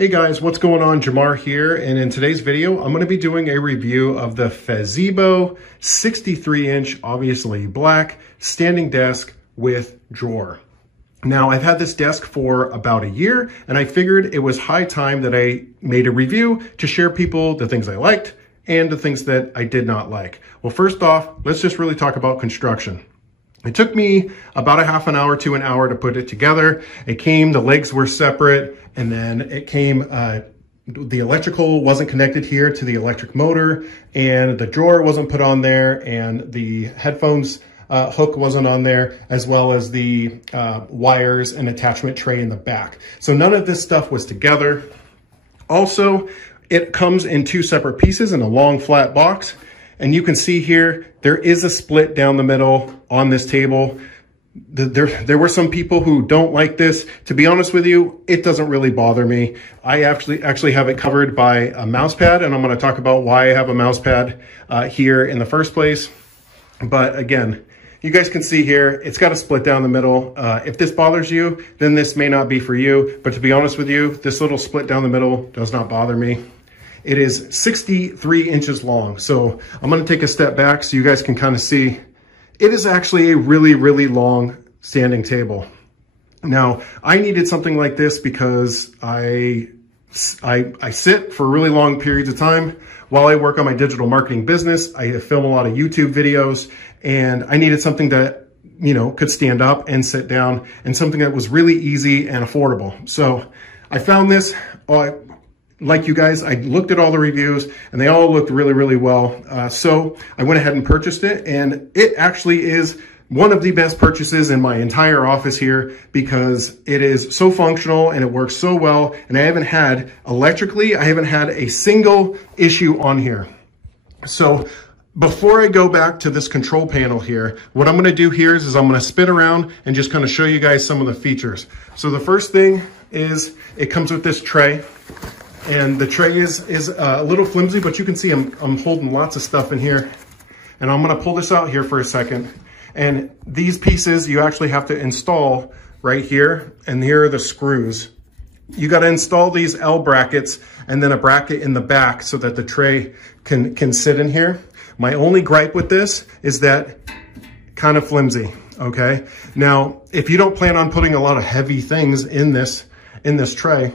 Hey guys, what's going on? Jamar here, and in today's video, I'm going to be doing a review of the FEZIBO 63-inch, obviously black, standing desk with drawer. Now, I've had this desk for about a year, and I figured it was high time that I made a review to share people the things I liked and the things that I did not like. Well, first off, let's just really talk about construction. It took me about a half an hour to an hour to put it together. It came, the legs were separate, and then it came, the electrical wasn't connected here to the electric motor, and the drawer wasn't put on there, and the headphones hook wasn't on there, as well as the wires and attachment tray in the back. So none of this stuff was together. Also, it comes in two separate pieces in a long flat box. And you can see here, there is a split down the middle on this table. There were some people who don't like this. To be honest with you, it doesn't really bother me. I actually have it covered by a mouse pad, and I'm gonna talk about why I have a mouse pad here in the first place. But again, you guys can see here, it's got a split down the middle. If this bothers you, then this may not be for you. But to be honest with you, this little split down the middle does not bother me. It is 63 inches long. So I'm gonna take a step back so you guys can kind of see. It is actually a really, really long standing table. Now, I needed something like this because I sit for really long periods of time while I work on my digital marketing business. I film a lot of YouTube videos, and I needed something that, you know, could stand up and sit down, and something that was really easy and affordable. So I found this. Like you guys, I looked at all the reviews and they all looked really, really well. So I went ahead and purchased it, and it actually is one of the best purchases in my entire office here because it is so functional and it works so well. And I haven't had a single issue on here. So before I go back to this control panel here, what I'm gonna do here is I'm gonna spin around and just kind of show you guys some of the features. So the first thing is it comes with this tray. And the tray is a little flimsy, but you can see I'm holding lots of stuff in here. And I'm gonna pull this out here for a second. And these pieces you actually have to install right here. And here are the screws. You gotta install these L brackets and then a bracket in the back so that the tray can sit in here. My only gripe with this is that kind of flimsy, okay? Now, if you don't plan on putting a lot of heavy things in this tray,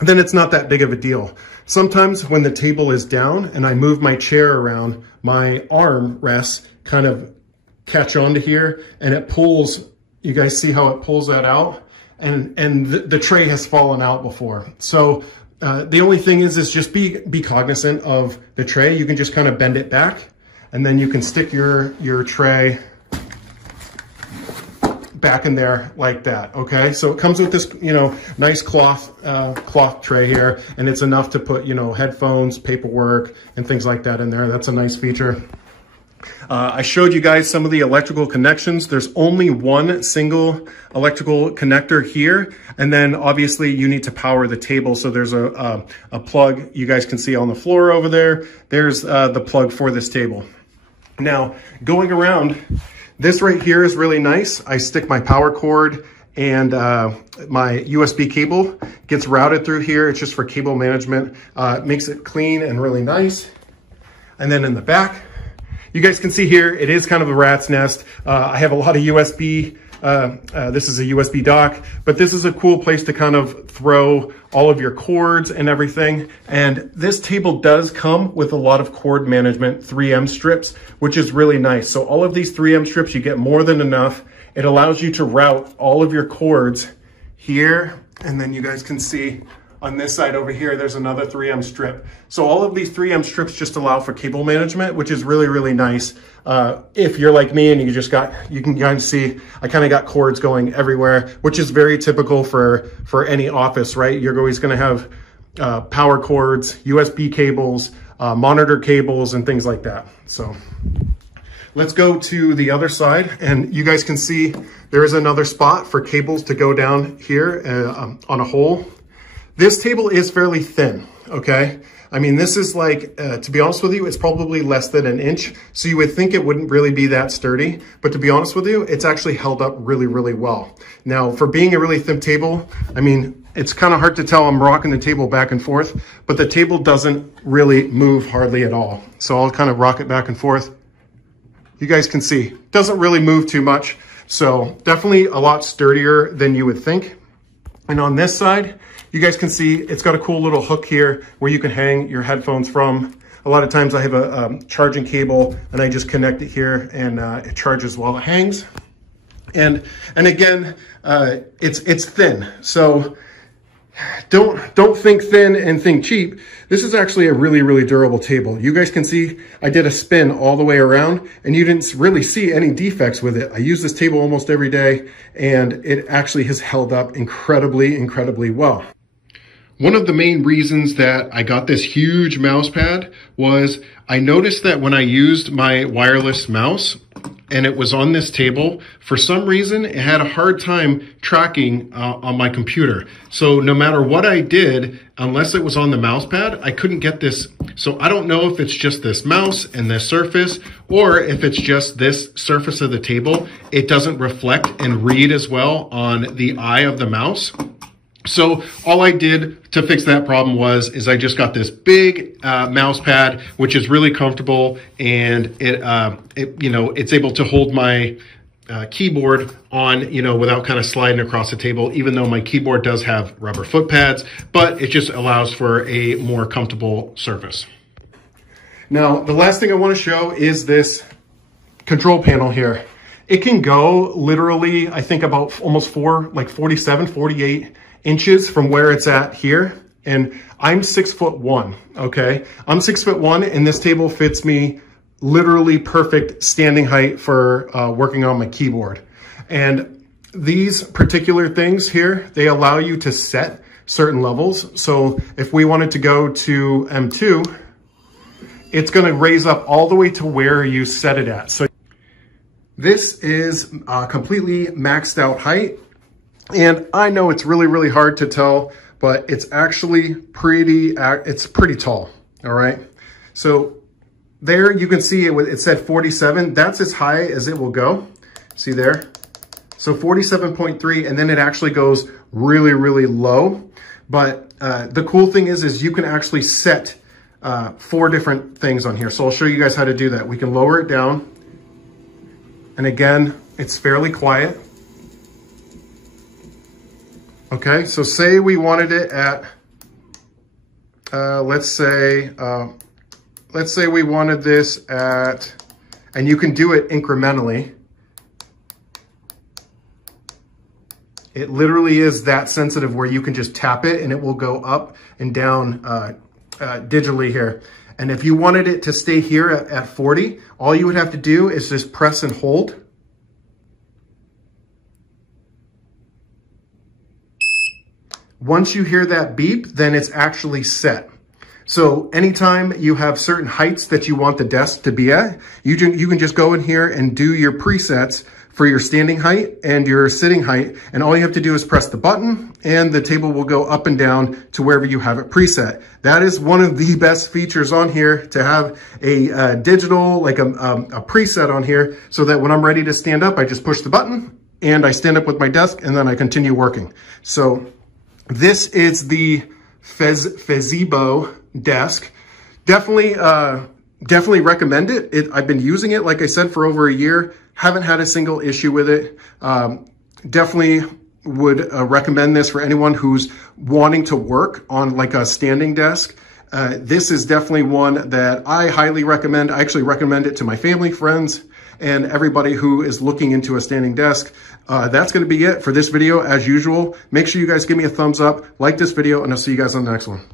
then it's not that big of a deal. Sometimes when the table is down and I move my chair around, my arm rests kind of catch onto here, and it pulls. You guys see how it pulls that out? And the tray has fallen out before. So the only thing is just be cognizant of the tray. You can just kind of bend it back, and then you can stick your tray back in there like that, okay? So it comes with this, you know, nice cloth tray here, and it's enough to put, you know, headphones, paperwork, and things like that in there. That's a nice feature. I showed you guys some of the electrical connections. There's only one single electrical connector here, and then obviously you need to power the table. So there's a plug you guys can see on the floor over there. There's the plug for this table. Now, going around, this right here is really nice. I stick my power cord, and my USB cable gets routed through here. It's just for cable management. It makes it clean and really nice. And then in the back, you guys can see here, it is kind of a rat's nest. I have a lot of USB. This is a USB dock, but this is a cool place to kind of throw all of your cords and everything. And this table does come with a lot of cord management 3M strips, which is really nice. So all of these 3M strips, you get more than enough. It allows you to route all of your cords here. And then you guys can see on this side over here, there's another 3M strip. So all of these 3M strips just allow for cable management, which is really, really nice. If you're like me and you can kind of see, I kind of got cords going everywhere, which is very typical for any office, right? You're always gonna have power cords, USB cables, monitor cables, and things like that. So let's go to the other side, and you guys can see there is another spot for cables to go down here on a hole. This table is fairly thin, okay? I mean, this is like, to be honest with you, it's probably less than an inch. So you would think it wouldn't really be that sturdy, but to be honest with you, it's actually held up really, really well. Now, for being a really thin table, I mean, It's kind of hard to tell. I'm rocking the table back and forth, but the table doesn't really move hardly at all. So I'll kind of rock it back and forth. You guys can see, it doesn't really move too much. So definitely a lot sturdier than you would think. And on this side, you guys can see it's got a cool little hook here where you can hang your headphones from. A lot of times I have a charging cable and I just connect it here and it charges while it hangs. And again, it's thin. So don't think thin and think cheap. This is actually a really, really durable table. You guys can see I did a spin all the way around and you didn't really see any defects with it. I use this table almost every day and it actually has held up incredibly, incredibly well. One of the main reasons that I got this huge mouse pad was I noticed that when I used my wireless mouse and it was on this table, for some reason, it had a hard time tracking on my computer. So no matter what I did, unless it was on the mouse pad, I couldn't get this. So I don't know if it's just this mouse and this surface, or if it's just this surface of the table. It doesn't reflect and read as well on the eye of the mouse. So all I did to fix that problem is I just got this big mouse pad, which is really comfortable, and it's able to hold my keyboard on, without kind of sliding across the table, even though my keyboard does have rubber foot pads, but it just allows for a more comfortable surface. Now, the last thing I want to show is this control panel here. It can go literally, I think about almost 47, 48 inches from where it's at here. And I'm 6'1", okay? I'm 6'1", and this table fits me literally perfect standing height for working on my keyboard. And these particular things here, they allow you to set certain levels. So if we wanted to go to M2, it's gonna raise up all the way to where you set it at. So this is completely maxed out height. And I know it's really, really hard to tell, but it's actually pretty tall, all right? So there you can see it said 47. That's as high as it will go. See there? So 47.3, and then it actually goes really, really low. But the cool thing is you can actually set 4 different things on here. So I'll show you guys how to do that. We can lower it down. And again, it's fairly quiet. Okay, so say we wanted it at, let's say we wanted this at, and you can do it incrementally. It literally is that sensitive where you can just tap it and it will go up and down digitally here. And if you wanted it to stay here at 40, all you would have to do is just press and hold. Once you hear that beep, then it's actually set. So anytime you have certain heights that you want the desk to be at, you can just go in here and do your presets for your standing height and your sitting height. And all you have to do is press the button and the table will go up and down to wherever you have it preset. That is one of the best features on here, to have a digital, like a preset on here, so that when I'm ready to stand up, I just push the button and I stand up with my desk and then I continue working. So this is the FEZIBO desk. Definitely recommend it. I've been using it, like I said, for over a year. Haven't had a single issue with it. Definitely would recommend this for anyone who's wanting to work on like a standing desk. This is definitely one that I highly recommend. I actually recommend it to my family, friends, and everybody who is looking into a standing desk. That's going to be it for this video. As usual, make sure you guys give me a thumbs up, like this video, and I'll see you guys on the next one.